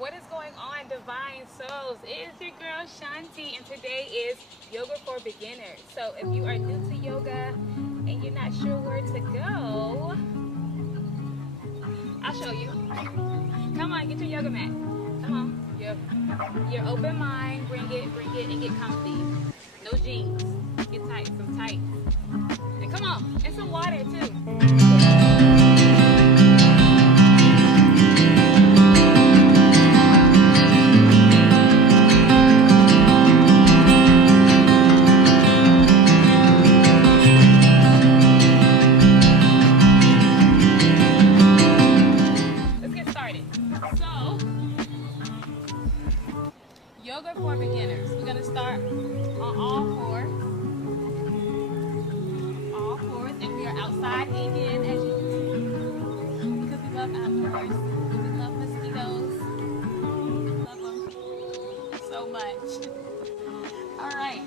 What is going on, Divine Souls? It's your girl Shanti, and today is Yoga for Beginners. So if you are new to yoga and you're not sure where to go, I'll show you. Come on, get your yoga mat. Come on. Your open mind, bring it, and get comfy. No jeans. Get tight, some tights. And come on, and some water too. Yoga for beginners. We're going to start on all fours. All fours. And we are outside again, as you can see. Because we love outdoors. We love mosquitoes. Love them so much. Alright.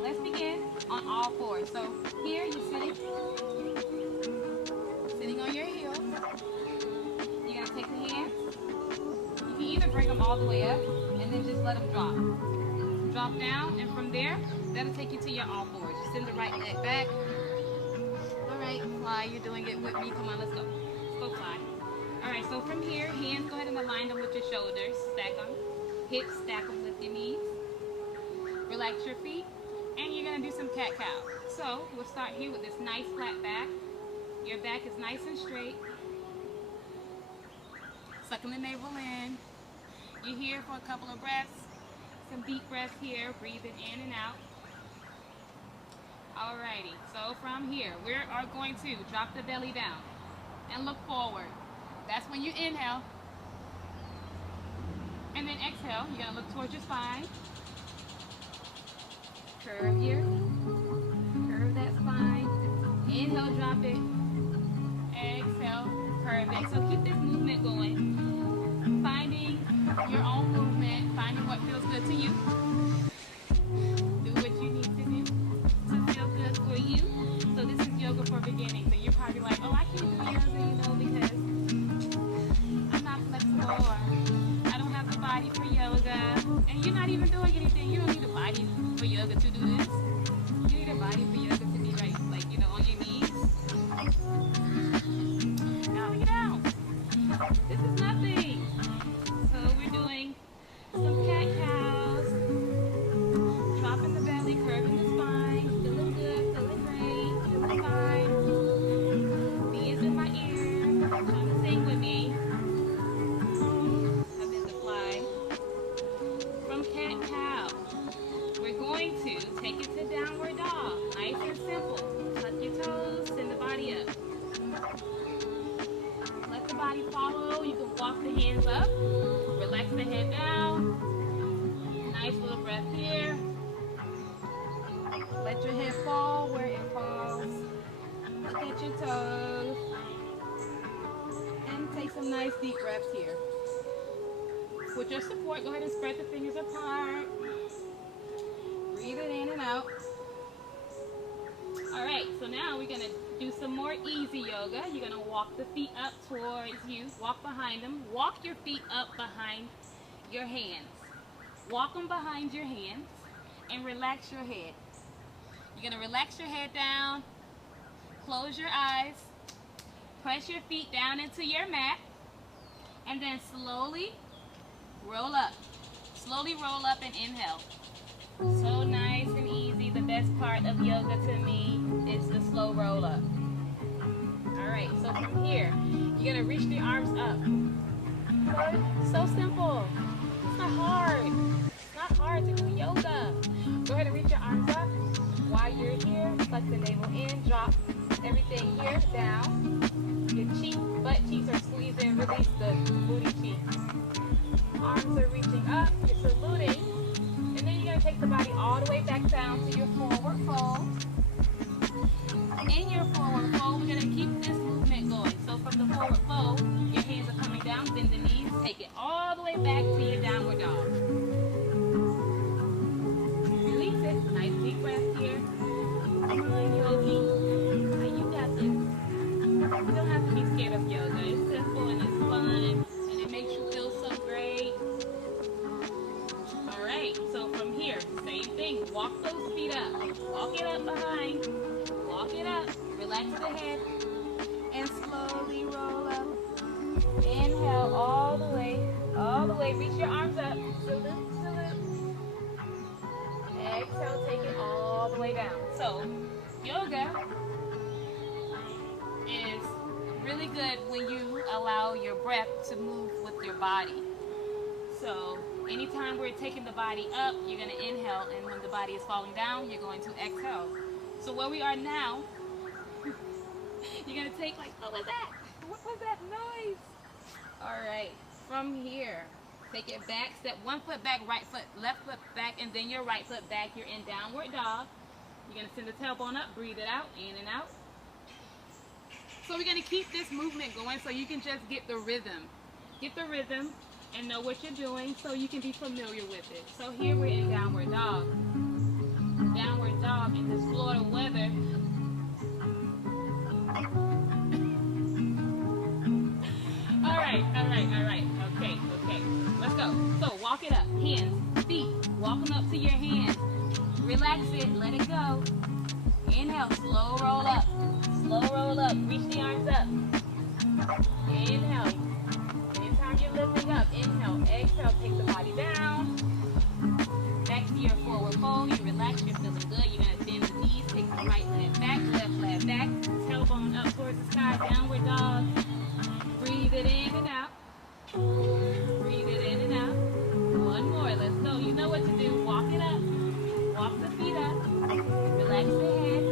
Let's begin on all fours. So here you're sitting on your heels. You're going to take the hands. You can either bring them all the way up, and then just let them drop. Drop down, and from there, that'll take you to your all fours. You send the right leg back. Alright, fly, you're doing it with me. Come on, let's go. Let's go fly. Alright, so from here, hands, go ahead and align them with your shoulders. Stack them. Hips, stack them with your knees. Relax your feet, and you're going to do some cat-cow. So, we'll start here with this nice flat back. Your back is nice and straight. Sucking the navel in. You're here for a couple of breaths, some deep breaths here, breathing in and out. Alrighty, so from here, we are going to drop the belly down and look forward. That's when you inhale. And then exhale, you're going to look towards your spine. Curve here. Curve that spine. Inhale, drop it. Exhale, curve it. So keep this movement going. Finding your own movement, finding what feels good to you. Do what you need to do to feel good for you. So this is yoga for beginners. So you're probably like, oh, I can't do yoga, because I'm not flexible, or I don't have the body for yoga. And you're not even doing anything. You don't need a body for yoga to do this. You need a body for yoga to be right, on your knees. Now lay down. This is nothing. So we're doing some cat-cows, dropping the belly, curving the spine, feeling good, feeling great, feeling fine. Bees in my ear, trying to sing with me. I've been to fly. From cat-cow, we're going to take it to downward dog. Nice and simple. Tuck your toes, send the body up. Let the body follow. You can walk the hands up. Relax the head down. Nice little breath here. Let your head fall where it falls. Look at your toes. And take some nice deep breaths here. With your support, go ahead and spread the fingers apart. Breathe it in and out. Alright, so now we're going to do some more easy yoga. You're going to walk the feet up towards you. Walk behind them. Walk your feet up behind your hands. Walk them behind your hands and relax your head. You're going to relax your head down. Close your eyes. Press your feet down into your mat. And then slowly roll up. Slowly roll up and inhale. So nice and easy. The best part of yoga to me is the slow roll up. Alright, so from here, you're going to reach the arms up. So simple. It's not hard. It's not hard to do yoga. Go ahead and reach your arms up. While you're here, suck the navel in, drop everything here down. Your butt cheeks are squeezing, release the booty cheeks. Arms are reaching up, you're saluting. And then you're going to take the body all the way back down to your forward fold. In your forward fold, we're going to keep this movement going. So from the forward fold, your hands are coming down, bend the knees, take it all the way back to your downward dog. Release it. Nice deep breath here. Come on, yogi. You got this. You don't have to be scared of yoga. It's simple and it's fun, and it makes you feel so great. relax the head, and slowly roll up. Inhale all the way, reach your arms up, salute, salute. Exhale, take it all the way down. So, yoga is really good when you allow your breath to move with your body. So, anytime we're taking the body up, you're going to inhale, and when the body is falling down, you're going to exhale. So where we are now, you're going to take like, what was that? What was that noise? All right, from here, take it back, step one foot back, right foot, left foot back, and then your right foot back. You're in downward dog. You're going to send the tailbone up, breathe it out, in and out. So we're going to keep this movement going so you can just get the rhythm. Get the rhythm and know what you're doing so you can be familiar with it. So here we're in downward dog. Downward dog in this Florida weather. All right. Okay. Let's go. So walk it up. Hands, feet. Walk them up to your hands. Relax it. Let it go. Inhale. Slow roll up. Slow roll up. Reach the arms up. Inhale. Anytime you're lifting up, inhale. Exhale. Take the body down. Back to your forward fold. You relax. You're feeling good. You're going to bend the knees. Take the right leg back. Left leg back. Tailbone up towards the sky. Downward dog. Breathe it in and out. Breathe it in and out. One more. Let's go. You know what to do. Walk it up. Walk the feet up. Relax the head.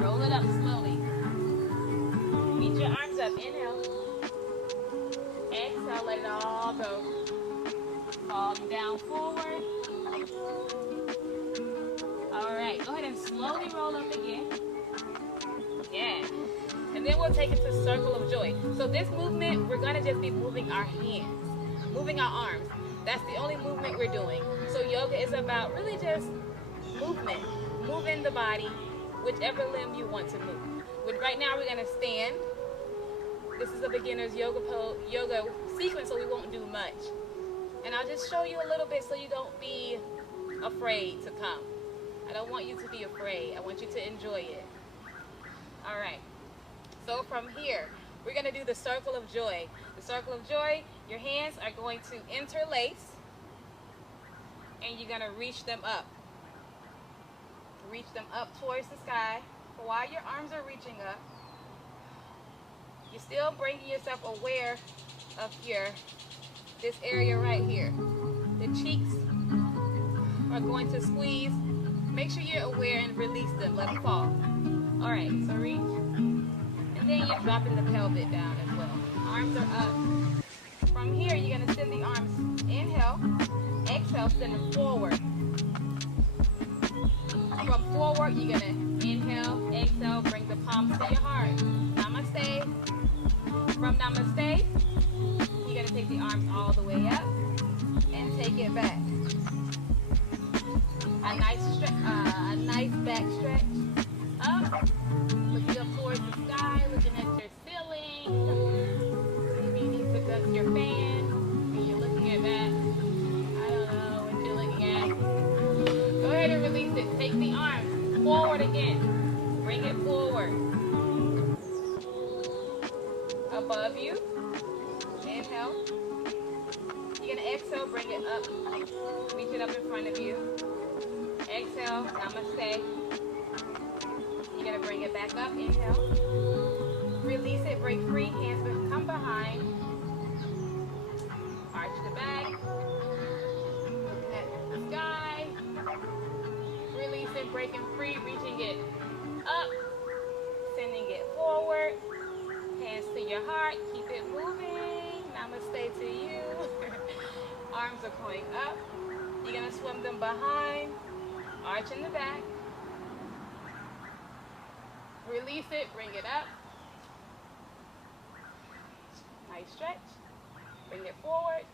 Roll it up slowly. Reach your arms up. Inhale. Exhale. Let it all go. Palm down forward. All right. Go ahead and slowly roll up again. Yeah. And then we'll take it to circle of joy. So this movement, we're going to just be moving our hands, moving our arms. That's the only movement we're doing. So yoga is about really just movement, moving the body, whichever limb you want to move. But right now we're going to stand. This is a beginner's yoga sequence, so we won't do much. And I'll just show you a little bit so you don't be afraid to come. I don't want you to be afraid. I want you to enjoy it. All right. So from here, we're going to do the circle of joy. The circle of joy, your hands are going to interlace, and you're going to reach them up. Reach them up towards the sky. While your arms are reaching up, you're still bringing yourself aware of this area right here. The cheeks are going to squeeze. Make sure you're aware and release them. Let them fall. All right, so reach. And then you're dropping the pelvic down as well. Arms are up. From here, you're going to send the arms. Inhale. Exhale, send them forward. From forward, you're going to inhale, exhale, bring the palms to your heart. Namaste. From namaste, you're going to take the arms all the way up and take it back. A nice back stretch. Up. Looking up towards the sky, looking at your ceiling. Maybe you need to adjust your fan. Maybe you're looking at that. I don't know what you're looking at. Go ahead and release it. Take the arms forward again. Bring it forward. Above you. Inhale. You're going to exhale, bring it up. Reach it up in front of you. Exhale, namaste. You're going to bring it back up. Inhale. Release it, break free. Hands will come behind. Arch the back. Looking at the sky. Release it, breaking free. Reaching it up. Sending it forward. Hands to your heart. Keep it moving. Namaste to you. Arms are going up. You're going to swim them behind. Arch in the back. Release it. Bring it up. Nice stretch. Bring it forward.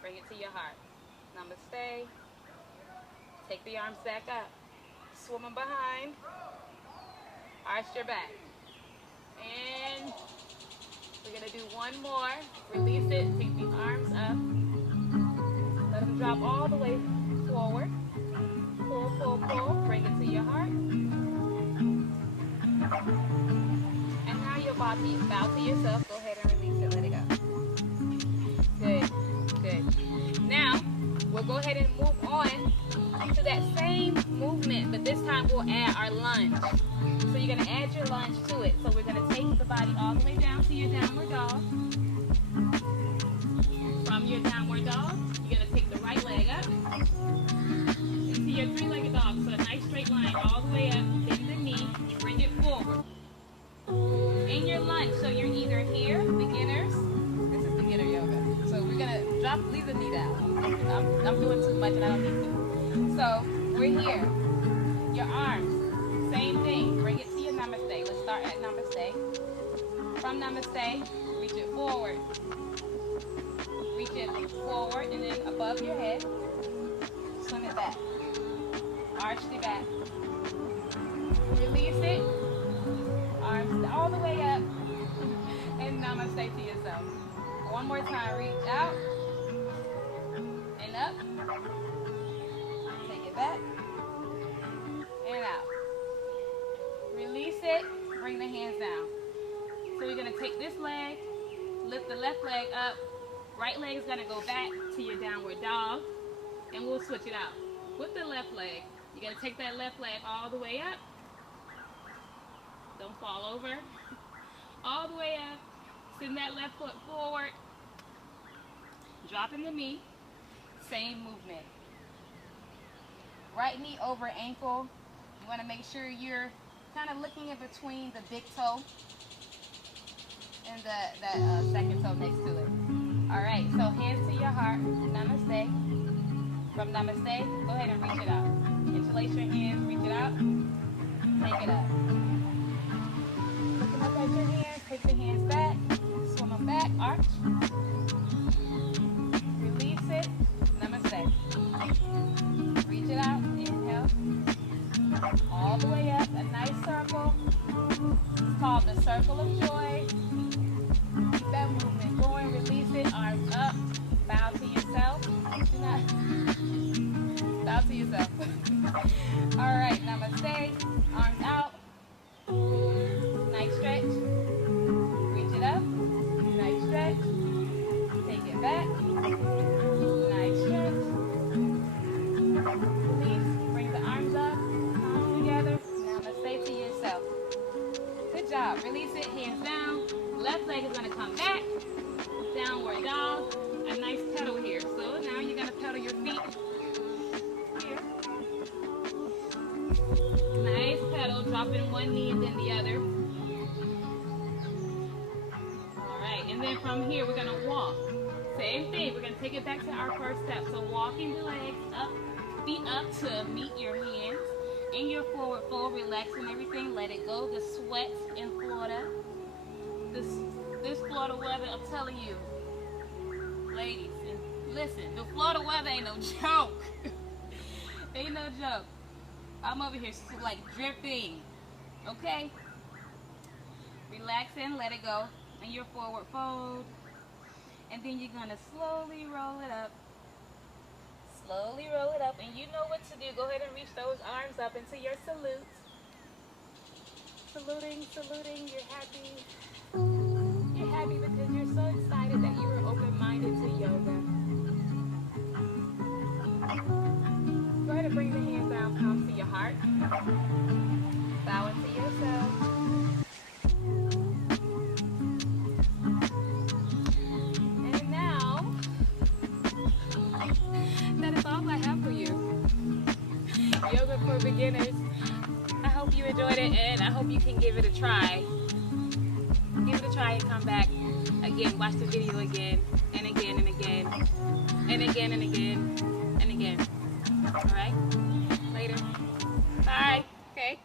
Bring it to your heart. Namaste. Take the arms back up. Swim them behind. Arch your back. And we're going to do one more. Release it. Take the arms up. Let them drop all the way forward. Pull, pull, pull. Bring it to your heart. And now your body, bow to yourself. Go ahead and release it. Let it go. Good. Good. Now, we'll go ahead and move on to that same movement, but this time we'll add our lunge. So you're going to add your lunge to it. So we're going to take the body all the way down to your downward dog. From your downward dog, you're going to take the right leg up into your three-legged dog. So a nice straight line all the way up, bend the knee, bring it forward. In your lunge, so you're either here, beginners, this is beginner yoga. So we're going to leave the knee down. I'm doing too much and I don't need to. So we're here. Your arms, same thing. Bring it to your namaste. Let's start at namaste. From namaste, reach it forward. Reach it forward and then above your head. Swing it back. Arch the back. Release it. Arms all the way up. And namaste to yourself. One more time. Reach out. And up. Take it back. And out. Release it. Bring the hands down. So you're going to take this leg. Lift the left leg up. Right leg is going to go back to your downward dog, and we'll switch it out. With the left leg, you're going to take that left leg all the way up. Don't fall over. All the way up. Send that left foot forward. Dropping the knee. Same movement. Right knee over ankle. You want to make sure you're kind of looking in between the big toe and that second toe next to it. Alright, so hands to your heart. Namaste. From namaste, go ahead and reach it out. Interlace your hands, reach it out. Take it up. Looking up at your hands, take the hands back. Swim them back, arch. Release it. Namaste. Reach it out. Inhale. All the way up, a nice circle. It's called the circle of joy. Keep that movement going. Release it. Arms up. Bow to yourself. Do not bow to yourself. All right. Namaste. Arms out. Nice stretch. Reach it up. Nice stretch. Take it back. Nice stretch. Release. Bring the arms up. Palms together. Namaste to yourself. Good job. Release it. Hands down. Left leg is going to come back. Downward dog. A nice pedal here. So now you're going to pedal your feet here. Nice pedal. Dropping one knee and then the other. Alright. And then from here we're going to walk. Same thing. We're going to take it back to our first step. So walking the legs up. Feet up to meet your hands. In your forward fold. Relaxing everything. Let it go. The sweat in Florida. This Florida weather, I'm telling you, ladies, listen, the Florida weather ain't no joke. Ain't no joke. I'm over here like dripping, okay? Relax and let it go in your forward fold. And then you're gonna slowly roll it up. Slowly roll it up, and you know what to do. Go ahead and reach those arms up into your salute. Saluting, you're happy. You're happy because you're so excited that you were open-minded to yoga. Go ahead and bring the hands down, palms to your heart. Bow into yourself. And now, that is all I have for you. Yoga for beginners. I hope you enjoyed it, and I hope you can give it a try. Give it a try and come back again. Watch the video again and again and again and again and again and again. All right? Later. Bye. Okay.